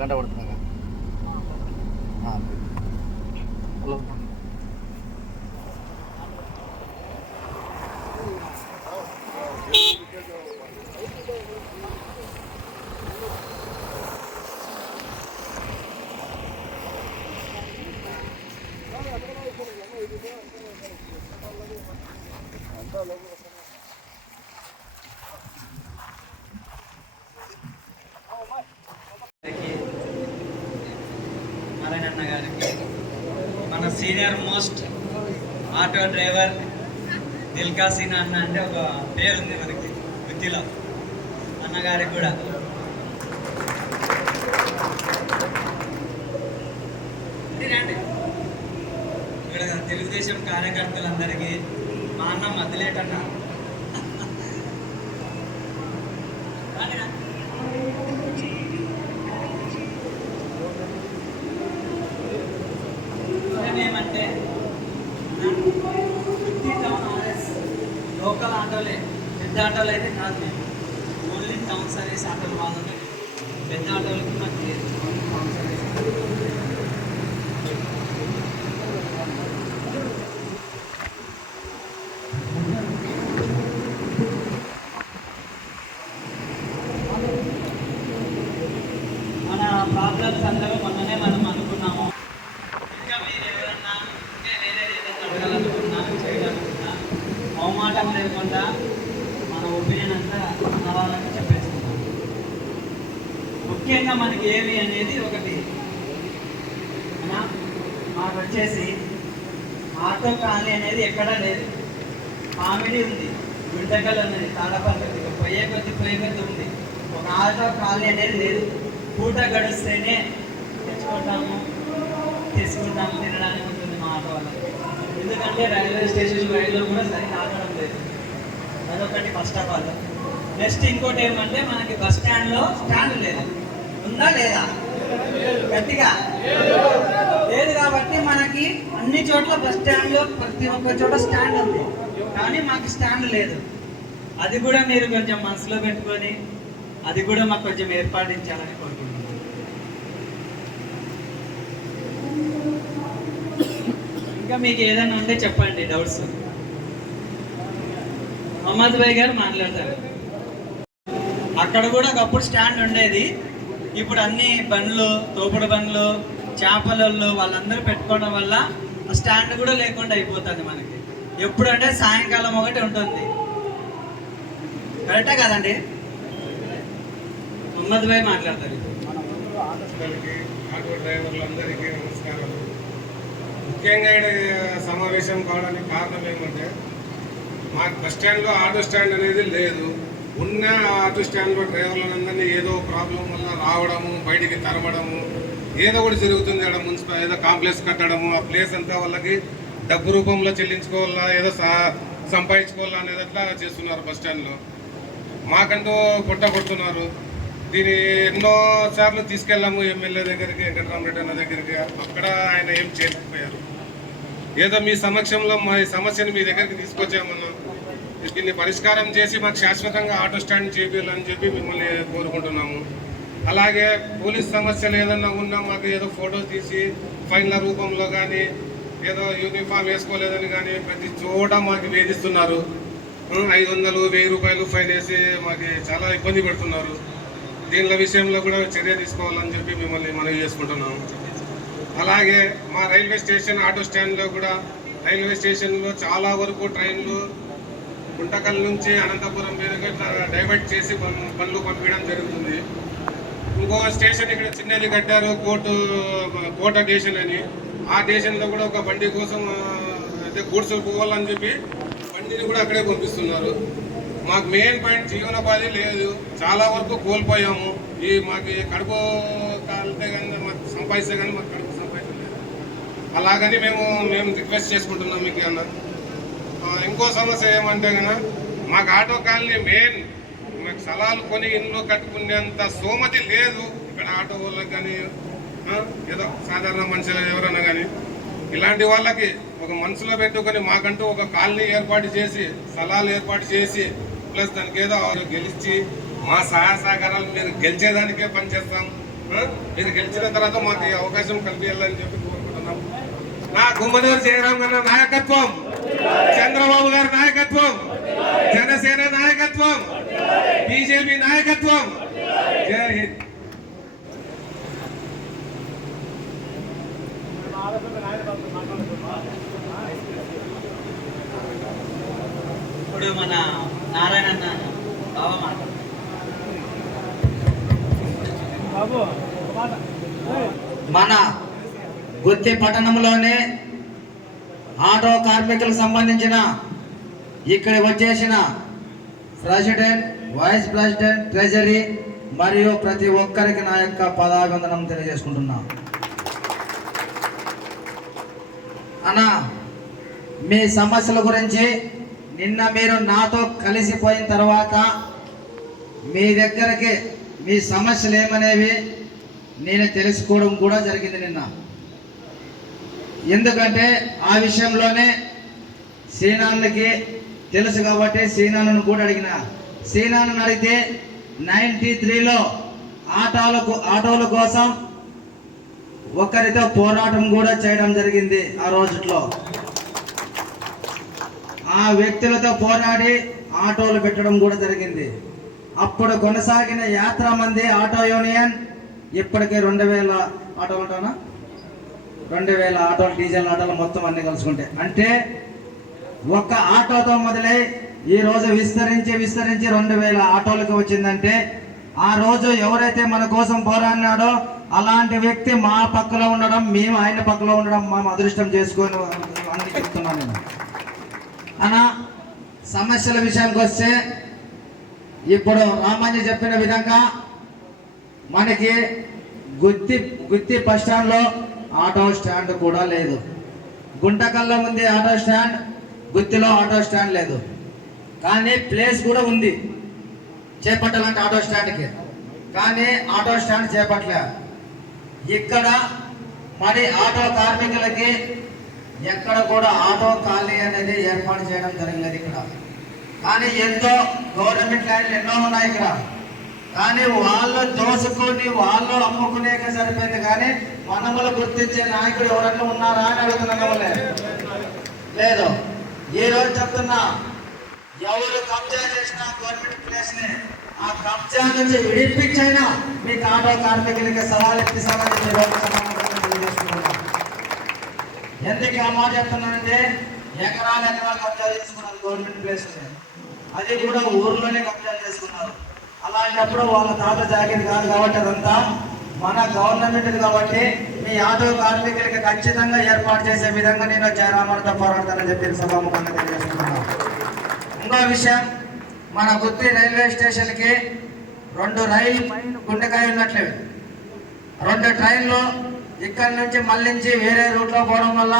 கண்டபடுத்தணும் auto driver దిల్కాసీన్ అన్న అంటే ఒక పేరు ఉంది మనకి వృత్తిలో అన్నగారికి కూడా. ఇక్కడ తెలుగుదేశం కార్యకర్తలందరికీ మా అన్న మధ్యలేటన్న రండి, రండి. విషయం ఏమంటే ఫిఫ్టీ టౌన్ ఆర్ఎస్ లోకల్ ఆటోలే పెద్ద అయితే కాదు మేము ఓన్లీ టౌన్ సర్వీస్ ఆటోలు మాత్రమే పెద్ద ఆటోలకి మాకు లేదు టౌన్ సర్వీస్ మన ప్రాబ్లమ్స్ అందరూ మొన్ననే మనం అనుకున్నాము ఇంకా మీరు ఎవరన్నా ఇంకా వేరే ఏదైనా అడగాలనుకున్నా చేయాలనుకున్నా మొహమాటం లేకుండా మన ఒపీనియన్ అంతా మన వాళ్ళకి చెప్పేసుకున్నాం ముఖ్యంగా మనకి ఏమి అనేది ఒకటి అన్నా, మాకు వచ్చేసి ఆటో కాలనీ అనేది ఎక్కడా లేదు. కామెడీ ఉంది గుంటకల్ ఉన్నది తాడపల్లి పోయే కొద్ది పోయే కొద్ది ఉంది. ఒక ఆటో కాలనీ అనేది లేదు. పూట గడుస్తేనే తెచ్చుకుంటాము తీసుకుంటాము తినడానికి ఉంటుంది మా ఆటో వాళ్ళకి. ఎందుకంటే రైల్వే స్టేషన్ రైల్లో కూడా సరిగ్గా ఆగడం లేదు. అదొకటి ఫస్ట్ ఆఫ్ ఆల్ నెక్స్ట్ ఇంకోటి ఏమంటే మనకి బస్ స్టాండ్లో స్టాండ్ లేదు. ఉందా లేదా? గట్టిగా? లేదు కాబట్టి మనకి అన్ని చోట్ల బస్ స్టాండ్లో ప్రతి ఒక్క చోట స్టాండ్ ఉంది. కానీ మాకు స్టాండ్ లేదు. అది కూడా మీరు కొంచెం మనసులో పెట్టుకొని అది కూడా మాకు కొంచెం ఏర్పాటించాలని కోరుకుంటున్నాను ఇంకా మీకు ఏదైనా ఉంటే చెప్పండి డౌట్స్. మహమ్మద్ భాయ్ గారు మాట్లాడతారు. అక్కడ కూడా ఒకప్పుడు స్టాండ్ ఉండేది. ఇప్పుడు అన్ని బండ్లు తోపుడు బండ్లు చేపలలో వాళ్ళందరూ పెట్టుకోవడం వల్ల స్టాండ్ కూడా లేకుండా అయిపోతుంది మనకి. ఎప్పుడంటే సాయంకాలం ఒకటి ఉంటుంది. కరెక్టే కదండి? మొహమ్మద్ భాయ్ మాట్లాడతారు. డ్రైవర్లందరికీ నమస్కారం ముఖ్యంగా సమావేశం కావడానికి కారణం ఏమంటే మాకు బస్ స్టాండ్లో ఆటో స్టాండ్ అనేది లేదు. ఉన్న ఆటో స్టాండ్లో డ్రైవర్లందరినీ ఏదో ప్రాబ్లం వల్ల రావడము బయటికి తరవడము ఏదో ఒకటి జరుగుతుంది అక్కడ మున్సిపల్ ఏదో కాంప్లెక్స్ కట్టడము ఆ ప్లేస్ అంతా వాళ్ళకి డబ్బు రూపంలో చెల్లించుకోవాలా ఏదో సా- సంపాదించుకోవాలా అనేది అట్లా చేస్తున్నారు బస్ స్టాండ్లో మాకంటూ పొట్ట కొడుతున్నారు. దీని ఎన్నో సార్లు తీసుకెళ్ళాము ఎమ్మెల్యే దగ్గరికి వెంకటరామరెడ్డి అన్న దగ్గరికి. అక్కడ ఆయన ఏం చేయలేకపోయారు. ఏదో మీ సమక్షంలో మా సమస్యను మీ దగ్గరికి తీసుకొచ్చామన్నా దీన్ని పరిష్కారం చేసి మాకు శాశ్వతంగా ఆటో స్టాండ్ చేయాలని చెప్పి మిమ్మల్ని కోరుకుంటున్నాము. అలాగే పోలీస్ సమస్యలు ఏదన్నా ఉన్నా మాకు ఏదో ఫోటో తీసి ఫైన్ల రూపంలో కానీ ఏదో యూనిఫామ్ వేసుకోలేదని కానీ ప్రతి చోట మాకు వేధిస్తున్నారు. ఐదు వందలు వెయ్యి రూపాయలు ఫైన్ వేసి మాకు చాలా ఇబ్బంది పెడుతున్నారు. దీనిల విషయంలో కూడా చర్య తీసుకోవాలని చెప్పి మిమ్మల్ని మనవి చేసుకుంటున్నాము. అలాగే మా రైల్వే స్టేషన్ ఆటో స్టాండ్లో కూడా రైల్వే స్టేషన్లో చాలా వరకు ట్రైన్లు గుంటకల్ నుంచి అనంతపురం మీద డైవర్ట్ చేసి పన్- పనులు పంపించడం జరుగుతుంది. ఇంకో స్టేషన్ ఇక్కడ చిన్నది కట్టారు కోర్టు కోట స్టేషన్ అని. ఆ స్టేషన్లో కూడా ఒక బండి కోసం అయితే గూడ్స్ పోవాలని చెప్పి బండిని కూడా అక్కడే పంపిస్తున్నారు. మాకు మెయిన్ పాయింట్ జీవనోపాధి లేదు. చాలా వరకు కోల్పోయాము. ఈ మాకు కడుపు కాలితే కానీ మాకు సంపాదిస్తే కానీ మాకు కడుపు సంపాదించలేదు. అలాగని మేము మేము రిక్వెస్ట్ చేసుకుంటున్నాం మీకు అన్న ఇంకో సమస్య ఏమంటే కనుక మాకు ఆటో కాలనీ మెయిన్ స్థలాలు కొని ఇల్లు కట్టుకునేంత స్తోమతి లేదు. ఇక్కడ ఆటో వాళ్ళకి కానీ ఏదో సాధారణ మనుషులు ఎవరైనా కానీ. ఇలాంటి వాళ్ళకి ఒక మనసులో పెట్టుకొని మాకంటూ ఒక కాలనీ ఏర్పాటు చేసి స్థలాలు ఏర్పాటు చేసి ప్లస్ దానికి ఏదో గెలిచి మా సహాయ సహకారాలు మీరు గెలిచేదానికే పనిచేస్తాం. మీరు గెలిచిన తర్వాత మాకు ఈ అవకాశం కల్పించాలని చెప్పి కోరుకుంటున్నాం. నా గుమ్మనూరు జయరామ్ గారి నాయకత్వం చంద్రబాబు గారి నాయకత్వం జనసేన నాయకత్వం బీజేపీ నాయకత్వం. జై హింద్. ఇప్పుడు మన నారాయణ బాబా మాట. మన గుత్తి పట్టణంలోనే ఆటో కార్మికులకు సంబంధించిన ఇక్కడ వచ్చేసిన ప్రెసిడెంట్ వైస్ ప్రెసిడెంట్ ట్రెజరీ మరియు ప్రతి ఒక్కరికి నా యొక్క పదాభివందనం తెలియజేసుకుంటున్నా. అన్న మీ సమస్యల గురించి నిన్న మీరు నాతో కలిసిపోయిన తర్వాత మీ దగ్గరకి మీ సమస్యలు ఏమనేవి నేను తెలుసుకోవడం కూడా జరిగింది నిన్న. ఎందుకంటే ఆ విషయంలోనే సీనాన్లకి తెలుసు కాబట్టి సీనాను కూడా అడిగిన. సీనాను అడిగితే నైంటీ త్రీలో ఆటోలకు ఆటోల కోసం ఒకరితో పోరాటం కూడా చేయడం జరిగింది ఆ రోజుట్లో. ఆ వ్యక్తులతో పోరాడి ఆటోలు పెట్టడం కూడా జరిగింది. అప్పుడు కొనసాగిన యాత్ర మంది ఆటో యూనియన్ ఇప్పటికే రెండు వేల ఆటోలు ఉంటానా రెండు వేల ఆటోలు డీజిల్ ఆటోలు మొత్తం అన్ని కలుసుకుంటే. అంటే ఒక్క ఆటోతో మొదలై ఈ రోజు విస్తరించి విస్తరించి రెండు వేల ఆటోలకు వచ్చిందంటే ఆ రోజు ఎవరైతే మన కోసం పోరాడినాడో అలాంటి వ్యక్తి మా పక్కలో ఉండడం మేము ఆయన పక్కలో ఉండడం మేము అదృష్టం చేసుకొని అందుకు చెప్తున్నాను నేను. అన్న సమస్యల విషయానికి వస్తే ఇప్పుడు రామాన్య చెప్పిన విధంగా మనకి గుత్తి గుత్తి బస్ స్టాండ్లో ఆటో స్టాండ్ కూడా లేదు. గుంటకల్లో ఉంది ఆటో స్టాండ్. గుత్తిలో ఆటో స్టాండ్ లేదు. కానీ ప్లేస్ కూడా ఉంది. చేపట్టాలంటే ఆటో స్టాండ్కి. కానీ ఆటో స్టాండ్ చేపట్టలే. ఇక్కడ మరి ఆటో కార్మికులకి ఎక్కడ కూడా ఆటో ఖాళీ అనేది ఏర్పాటు చేయడం జరగలేదు ఇక్కడ. కానీ ఎంతో గవర్నమెంట్ ల్యాండ్లు ఎన్నో ఉన్నాయి ఇక్కడ. కానీ వాళ్ళు దోసుకొని వాళ్ళు అమ్ముకునేక సరిపోయింది. కానీ మనములు గుర్తించే నాయకుడు ఎవరన్నా ఉన్నారా అని అడుగుతున్నాను లేదు. ఈ రోజు చెప్తున్నా ఎవరు కబ్జా చేసిన గవర్నమెంట్ ప్లేస్ని ఆ కబ్జా నుంచి విడిపించైనా మీ ఆటో కార్మికులకి సవాలు ఎత్తిస్తామని చెప్పి ఎందుకు ఆ చెప్తున్నానంటే ఎకరాలు ఎకరాలు కబ్జా చేసుకున్నారు గవర్నమెంట్ ప్లేస్ అది కూడా ఊర్లోనే కబ్జా చేసుకున్నారు. అలాంటప్పుడు వాళ్ళ తాత జాగ్రత్త కాదు కాబట్టి అదంతా మన గవర్నమెంట్ కాబట్టి మీ ఆటో కార్మికులకి ఖచ్చితంగా ఏర్పాటు చేసే విధంగా నేను జయరామతో పోరాడతానని చెప్పి సభాముఖంగా తెలియజేస్తున్నాను. ఇంకో విషయం మన గుత్తి రైల్వే స్టేషన్కి రెండు రైలు గుండెకాయ ఉన్నట్లే. రెండు ట్రైన్లు ఇక్కడి నుంచి మళ్ళించి వేరే రూట్లో పోవడం వల్ల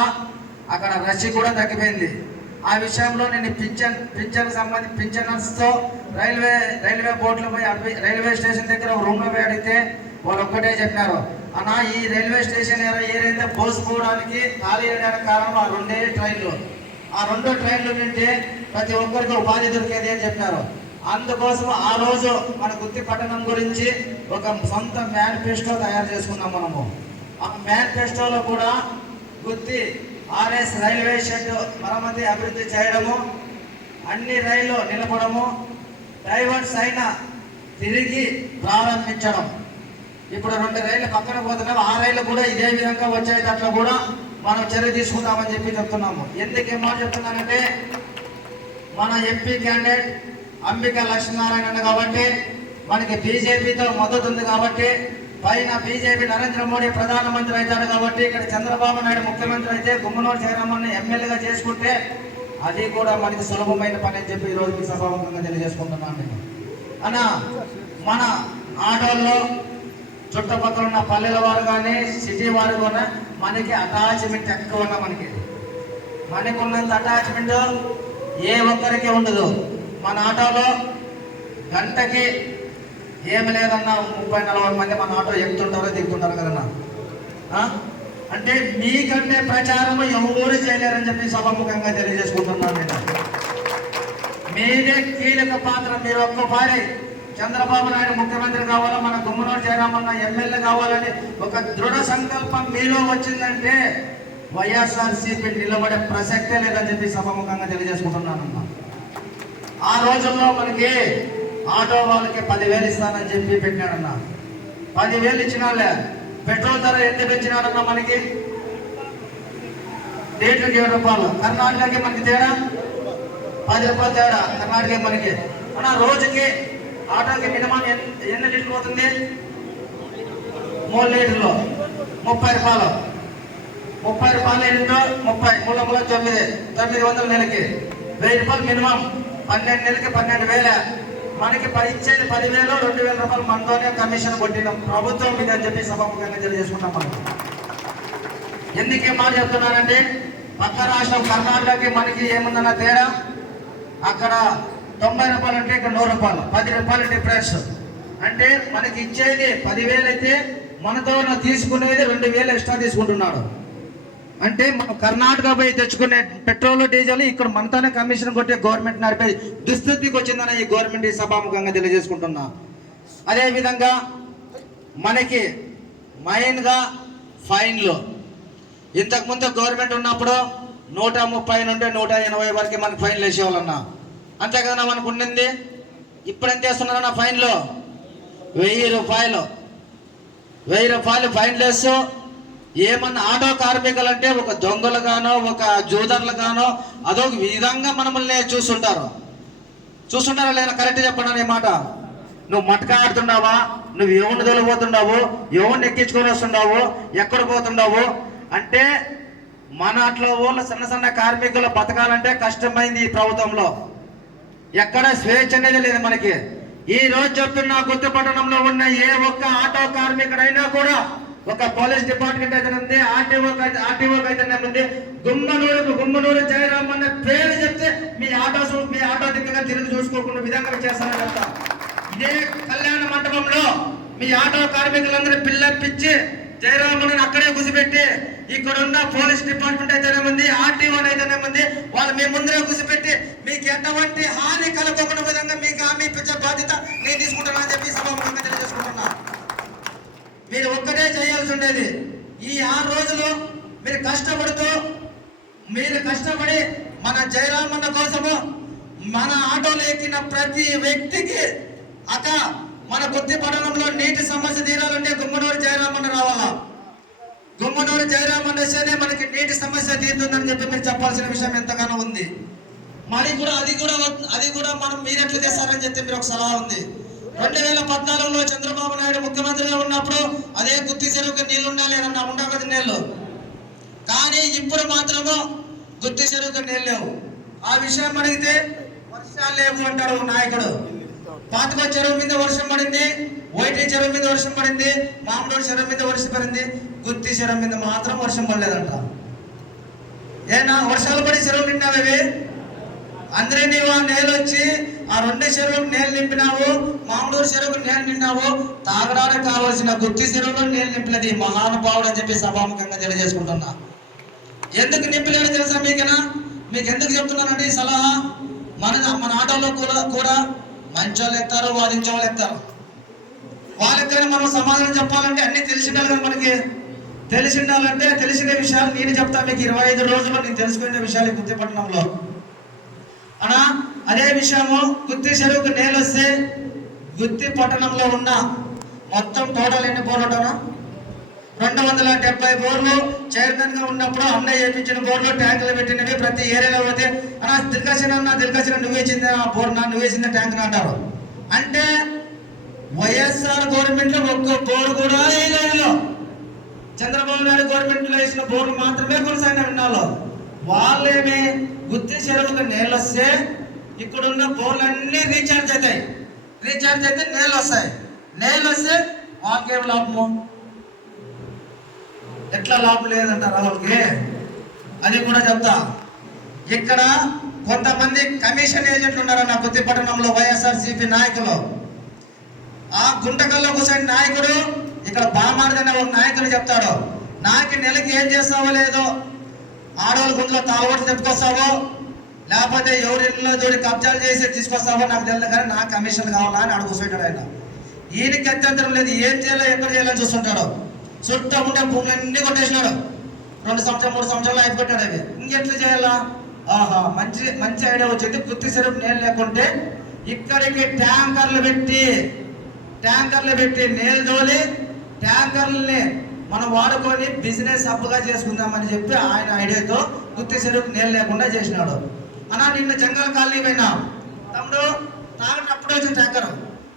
అక్కడ రష్ కూడా తగ్గిపోయింది. ఆ విషయంలో నేను పింఛన్ పింఛన్ సంబంధించి పింఛనర్స్తో రైల్వే రైల్వే బోర్డులో పోయి రైల్వే స్టేషన్ దగ్గర ఒక రూమ్లో పోయి అడిగితే వాళ్ళు ఒక్కటే చెప్పినారు. అన్నా ఈ రైల్వే స్టేషన్ ఏదో ఏదైతే పోసుకోవడానికి ఖాళీ అయ్యడానికి కారణం ఆ రెండే ట్రైన్లు. ఆ రెండు ట్రైన్లు నింటే ప్రతి ఒక్కరికి ఉపాధి దొరికేది అని చెప్పినారు. అందుకోసం ఆ రోజు మన గుత్తి పట్టణం గురించి ఒక సొంత మేనిఫెస్టో తయారు చేసుకున్నాం మనము. ఆ మేనిఫెస్టోలో కూడా గుత్తి ఆర్ఎస్ రైల్వే షెడ్ మరమ్మతి అభివృద్ధి చేయడము అన్ని రైళ్ళు నిలపడము డ్రైవర్స్ అయిన తిరిగి ప్రారంభించడం. ఇప్పుడు రెండు రైళ్ళు పక్కన పోతున్నాం ఆ రైళ్ళు కూడా ఇదే విధంగా వచ్చేటట్లు కూడా మనం చర్య తీసుకుందామని చెప్పి చెప్తున్నాము. ఎందుకు ఏం చెప్తున్నానంటే మన ఎంపీ క్యాండిడేట్ అంబిక లక్ష్మీనారాయణ కాబట్టి మనకి బీజేపీతో మద్దతు ఉంది కాబట్టి పైన బీజేపీ నరేంద్ర మోడీ ప్రధానమంత్రి అవుతాడు కాబట్టి ఇక్కడ చంద్రబాబు నాయుడు ముఖ్యమంత్రి అయితే గుమ్మనూరు జయరామన్ని ఎమ్మెల్యేగా చేసుకుంటే అది కూడా మనకి సులభమైన పని అని చెప్పి ఈరోజు రోజు సభాముఖంగా తెలియజేసుకుంటున్నాను నేను. అన్న మన ఆటోల్లో చుట్టుపక్కల ఉన్న పల్లెల వారు కానీ సిటీ వారు కూడా మనకి అటాచ్మెంట్ ఎక్కువ ఉన్న మనకి. మనకి ఉన్నంత అటాచ్మెంట్ ఏ ఒక్కరికి ఉండదు. మన ఆటోలో గంటకి ఏమి లేదన్నా ముప్పై నలభై మంది మన ఆటో ఎక్కుతుంటారో దిగుతుంటారు కదన్నా అంటే మీకంటే ప్రచారం ఎవరు చేయలేరని చెప్పి సభముఖంగా తెలియజేసుకుంటున్నాను నేను. మీదే కీలక పాత్ర మీరు ఒక్కపారి చంద్రబాబు నాయుడు ముఖ్యమంత్రి కావాలా? మన గుమ్మనూరు జయరామన్న ఎమ్మెల్యే కావాలని ఒక దృఢ సంకల్పం మీలో వచ్చిందంటే వైఎస్ఆర్సీపీ నిలబడే ప్రసక్తే లేదని చెప్పి సభముఖంగా తెలియజేసుకుంటున్నానమ్మా. ఆ రోజుల్లో మనకి ఆటో వాళ్ళకి పదివేలు ఇస్తానని చెప్పి పెట్టినాడన్న. పదివేలు ఇచ్చినాలే పెట్రోల్ ధర ఎంత పెంచినాడన్న మనకి? లీటర్కి ఏడు రూపాయలు. కర్ణాటకకి మనకి తేడా? పది రూపాయలు తేడా. కర్ణాటక మనకి. అన్న రోజుకి ఆటోకి మినిమం ఎన్ని లీటర్లు పోతుంది? మూడు లీటర్లు. ముప్పై రూపాయలు. ముప్పై రూపాయలు ఇంటూ ముప్పై. మూడు మూడు తొమ్మిది. తొమ్మిది వందల నెలకి. వెయ్యి రూపాయలు మినిమం. పన్నెండు నెలకి పన్నెండు వేల. మనకి ఇచ్చేది పదివేలు రెండు వేల రూపాయలు మనతోనే కమిషన్ కొట్టిన. ప్రభుత్వం మీద అని చెప్పి సభాముఖంగా తెలియజేసుకుంటాం మనం. ఎందుకే మాట చెప్తున్నానంటే పక్క రాష్ట్రం కర్ణాటకకి మనకి ఏముందన్న తేడా? అక్కడ తొంభై రూపాయలు అంటే ఇక్కడ నూరు రూపాయలు పది రూపాయలు డిఫరెన్స్ అంటే మనకి ఇచ్చేది పదివేలు అయితే మనతో తీసుకునేది రెండు వేలు ఎక్స్ట్రా తీసుకుంటున్నాడు. అంటే మనం కర్ణాటక పోయి తెచ్చుకునే పెట్రోల్ డీజిల్ ఇక్కడ మనతోనే కమిషన్ కొట్టే గవర్నమెంట్ నడిపే దుస్థితికి వచ్చిందని ఈ గవర్నమెంట్ ఈ సభాముఖంగా తెలియజేసుకుంటున్నా. అదేవిధంగా మనకి మైన్గా ఫైన్లు. ఇంతకుముందు గవర్నమెంట్ ఉన్నప్పుడు నూట ముప్పై నుండి నూట ఎనభై వరకు మనకి ఫైన్లు వేసేవాళ్ళన్నా. అంతే కదా మనకు ఉండింది? ఇప్పుడు ఎంత వేస్తున్నారన్న ఫైన్లు? వెయ్యి రూపాయలు. వెయ్యి రూపాయలు ఫైన్లు వేస్తూ ఏమన్నా ఆటో కార్మికులు అంటే ఒక దొంగలు గానో ఒక జూదర్లు గానో అదొక విధంగా మనల్ని చూస్తుంటారు. చూస్తుంటారా లేదా? కరెక్ట్ చెప్పండి ఈ మాట. నువ్వు మటక ఆడుతున్నావా నువ్వు ఎవరిని తొలగిపోతున్నావు ఎవరిని ఎక్కించుకొని వస్తున్నావు ఎక్కడ పోతున్నావు అంటే మన అట్లా ఊళ్ళో చిన్న చిన్న కార్మికులు బతకాలంటే కష్టమైంది ఈ ప్రభుత్వంలో. ఎక్కడ స్వేచ్ఛ అనేది లేదు మనకి. ఈ రోజు చెప్తున్న గుర్తు పట్టణంలో ఉన్న ఏ ఒక్క ఆటో కార్మికుడైనా కూడా ఒక పోలీస్ డిపార్ట్మెంట్ అయితే ఉంది ఆర్టీఓ ఆర్టీఓ అయితే ఉంది. గుమ్మనూరు గుమ్మనూరు జయరామన్న పేరు చెప్తే మీ ఆటో మీ ఆటో దిక్కగా తిరిగి చూసుకోకుండా విధంగా చేస్తానని చెప్తా. ఇదే కళ్యాణ మండపంలో మీ ఆటో కార్మికులందరూ పిల్లపిచ్చి జయరామన్ అక్కడే గుసిపెట్టి ఇక్కడ ఉన్న పోలీస్ డిపార్ట్మెంట్ అయితేనే ఉంది ఆర్టీఓ అయితేనే ఉంది. వాళ్ళు మీ ముందరే ఎటువంటి హాని కలగకుండా విధంగా మీకు హామీ ఇప్పించే బాధ్యత నేను తీసుకుంటున్నా అని చెప్పి సభాముఖంగా తెలియజేసుకుంటున్నా. మీరు ఒక్కటే చేయాల్సి ఉండేది. ఈ ఆరు రోజులు మీరు కష్టపడుతూ మీరు కష్టపడి మన జయరామన్న కోసము మన ఆటోలో ఎక్కిన ప్రతి వ్యక్తికి అక్క మన బుద్ధి పట్టణంలో నీటి సమస్య తీరాలంటే గుమ్మనూరు జయరామన్న రావాలా? గుమ్మనూరు జయరామన్న వస్తేనే మనకి నీటి సమస్య తీరుతుందని చెప్పి మీరు చెప్పాల్సిన విషయం ఎంతగానో ఉంది. మరి కూడా అది కూడా అది కూడా మనం మీరు ఎట్లా చేస్తారని చెప్పి మీరు ఒక సలహా ఉంది. రెండు వేల పద్నాలుగులో చంద్రబాబు నాయుడు ముఖ్యమంత్రిగా ఉన్నప్పుడు అదే గుత్తి చెరువుకి నీళ్ళు ఉండాలి అన్న ఉండకూడదు నీళ్ళు. కానీ ఇప్పుడు మాత్రము గుత్తి చెరువుకి నీళ్ళు లేవు. ఆ విషయం అడిగితే వర్షాలు లేవు అంటాడు నాయకుడు. పాతక చెరువు మీద వర్షం పడింది వైటీ చెరువు మీద వర్షం పడింది మామూలు చెరువు మీద వర్షం పడింది గుత్తి చెరువు మీద మాత్రం వర్షం పడలేదంట. ఏనా వర్షాలు పడి చెరువు నిండావేవి? అందరే నీవు ఆ నేలు వచ్చి ఆ రెండు చెరువులకు నేలు నింపినావు మామూలు చెరువుకు నేలు నిండినావు తాగడానికి కావాల్సిన గుత్తి చెరువులో నేలు నింపినది మహానుభావుడు అని చెప్పి సభాముఖంగా తెలియజేసుకుంటున్నా. ఎందుకు నింపలేడు తెలుసా మీకేనా? మీకు ఎందుకు చెప్తున్నానంటే ఈ సలహా? మన మన ఆటల్లో కూడా కూడా మంచోళ్ళు ఎత్తారు వాదించే వాళ్ళు ఎత్తారు. వాళ్ళకైనా మనం సమాధానం చెప్పాలంటే అన్ని తెలిసిండాలి కదా మనకి. తెలిసిండాలంటే తెలిసిన విషయాలు నేను చెప్తాను మీకు ఇరవై ఐదు రోజుల్లో నేను తెలుసుకునే విషయాలు ఈ గుత్తిపట్నంలో అనా అదే విషయము గుత్తి చెరువుకు నీళ్ళు వస్తే గుత్తి పట్టణంలో ఉన్న మొత్తం టోటల్ ఎన్ని బోర్లు ఉంటానా రెండు వందల డెబ్బై బోర్లు చైర్మన్గా ఉన్నప్పుడు అన్నయ్య చేయించిన బోర్లు ట్యాంకులు పెట్టినవి ప్రతి ఏరియాలో పోతే అన్న దిల్కసిన అన్న దిల్కసిన నువ్వేసింది ఆ బోర్ నా నువ్వేసింది ట్యాంక్ అంటారు. అంటే వైఎస్ఆర్ గవర్నమెంట్లో ఒక్క బోర్ కూడా వేయలేదు. చంద్రబాబు నాయుడు గవర్నమెంట్లో వేసిన బోర్లు మాత్రమే కొనసాగిన విన్నాలో వాళ్ళేమి గుత్తి చెరువుకు నీళ్ళు వస్తే ఇక్కడున్న ఫోన్లన్నీ రీఛార్జ్ అవుతాయి. రీఛార్జ్ అయితే నీళ్ళు వస్తాయి. నీళ్ళు వస్తే వాళ్ళకేం లాభము? ఎట్లా లాభం లేదంటారు వాళ్ళకి అది కూడా చెప్తా. ఇక్కడ కొంతమంది కమిషన్ ఏజెంట్లు ఉన్నారన్న గుత్తి పట్టణంలో వైఎస్ఆర్సీపీ నాయకులు. ఆ గుంటకల్లో కూర్చొని నాయకుడు ఇక్కడ బామార్దన్న ఒక నాయకుడు చెప్తాడు. నాకు నెలకి ఏం చేస్తావో లేదో ఆడవాళ్ళ గుండెలో తాళబడి తెప్పుకొస్తావో? లేకపోతే ఎవరి ఇళ్ళలో దూరి కబ్జాలు చేసి తీసుకొస్తావో నాకు తెలియదు కానీ నా కమిషన్ కావాలా అని అడుగుతుంటాడు ఆయన. ఈయనకి అత్యంతరం లేదు. ఏం చేయాలో ఎక్కడ చేయాలని చూస్తుంటాడు. చుట్టూ ఉండే భూములన్నీ కొట్టేసినాడు. రెండు సంవత్సరాలు మూడు సంవత్సరాలు అయిపోతాడు అవి. ఇంకెట్లా చేయాలా? ఆహా మంచి మంచి ఐడియా వచ్చింది. కుత్తి సెరుపు నీళ్ళు లేకుంటే ఇక్కడికి ట్యాంకర్లు పెట్టి ట్యాంకర్లు పెట్టి నీళ్ళు తోలి ట్యాంకర్లని మనం వాడుకొని బిజినెస్ అప్పుగా చేసుకుందామని చెప్పి ఆయన ఐడియాతో గుత్తి చెరుకు నీళ్ళు లేకుండా చేసినాడు. అన్నా నిన్న జంగల్ కాలనీ పోయినా. తమ్ముడు తాగటం అప్పుడే వచ్చిన ట్యాంకర్.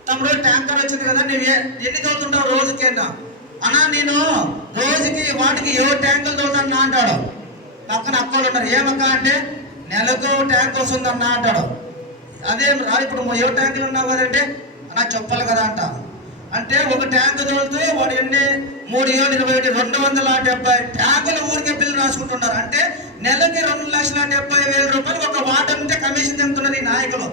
తమ్ముడు ట్యాంకర్ వచ్చింది కదా నువ్వు ఏ- ఎన్ని తోలుతుంటావు రోజుకేనా అన్నా నేను రోజుకి వాటికి ఏ ట్యాంకులు తోలుతానా అంటాడు. పక్కన అక్కలు ఉన్నారు. ఏమక్క అంటే నెలకు ట్యాంక్ వస్తుందన్నా అంటాడు. అదేం రా ఇప్పుడు ఏ ట్యాంకులు ఉన్నావు కదంటే అన్నా చెప్పాలి కదా అంట. అంటే ఒక ట్యాంక్ తోలుతూ వాడు ఎన్ని? మూడు ఏడు ఇరవై ఒకటి రెండు వందల డెబ్బై ట్యాంకుల ఊరికే బిల్లు రాసుకుంటున్నారు. అంటే నెలకి రెండు లక్షల డెబ్బై వేల రూపాయలు ఒక వాటర్ ఉంటే కమిషన్ తింటున్నారు ఈ నాయకులు.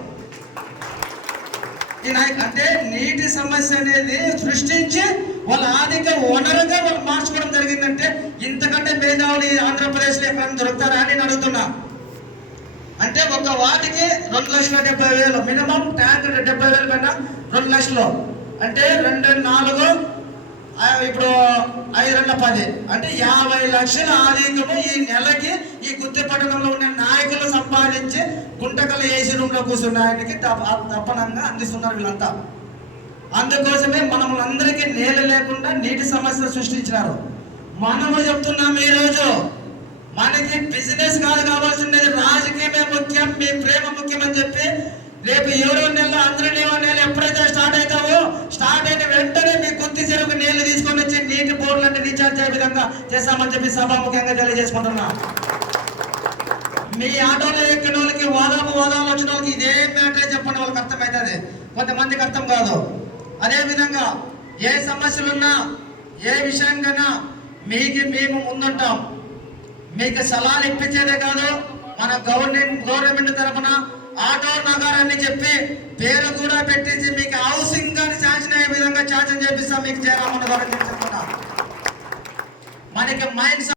ఈ నాయకు అంటే నీటి సమస్య అనేది సృష్టించి వాళ్ళ ఆర్థిక వనరుగా వాళ్ళు మార్చుకోవడం జరిగిందంటే ఇంతకంటే మేధావులు ఈ ఆంధ్రప్రదేశ్లో ఎక్కడైనా దొరుకుతారా అని నేను అడుగుతున్నా. అంటే ఒక వాటికి రెండు లక్షల డెబ్బై వేలు మినిమం ట్యాంక్ డెబ్బై వేలు కన్నా రెండు లక్షలు. అంటే రెండు నాలుగు ఇప్పుడు ఐదు రెండు పది. అంటే యాభై లక్షల ఆదాయము ఈ నెలకి ఈ గుత్తి పట్టణంలో ఉన్న నాయకులు సంపాదించి గుంటకల ఏసీ రూమ్లో కూర్చున్న ఆయనకి తప్పనంగా అందిస్తున్నారు వీళ్ళంతా. అందుకోసమే మనం అందరికీ నేల లేకుండా నీటి సమస్య సృష్టించినారు. మనము చెప్తున్నాం ఈ రోజు మనకి బిజినెస్ కాదు కావాల్సింది రాజకీయమే ముఖ్యం మీ ప్రేమ ముఖ్యం అని చెప్పి రేపు ఏడో నెలలో అందరి నెల ఎప్పుడైతే స్టార్ట్ అవుతావో స్టార్ట్ అయిన వెంటనే మీ గుత్తి చెరుకు నీళ్ళు తీసుకొని వచ్చి నీటి బోర్డులన్నీ రీఛార్జ్ అయ్యే విధంగా చేస్తామని చెప్పి సభాముఖంగా తెలియజేసుకుంటున్నా. మీ ఆటోలో ఎక్కిన వాళ్ళకి వాదాపు వాదాలు వచ్చిన వాళ్ళకి ఇదే మ్యాటర్ చెప్పండి వాళ్ళకి అర్థమవుతుంది. కొంతమందికి అర్థం కాదు. అదే విధంగా ఏ సమస్యలున్నా ఏ విషయంకైనా మీకు మేము ముందుంటాం. మీకు సలహాలు ఇప్పించేదే కాదు మన గవర్నమెంట్ గవర్నమెంట్ తరఫున ఆటో నగరాన్ని చెప్పి పేరు కూడా పెట్టించి మీకు హౌసింగ్ కానీ శాంక్షన్ అయ్యే విధంగా శాంక్షన్ చేపిస్తాం మీకు జయరామన్ గారు చెప్తున్నా. మనకి మైండ్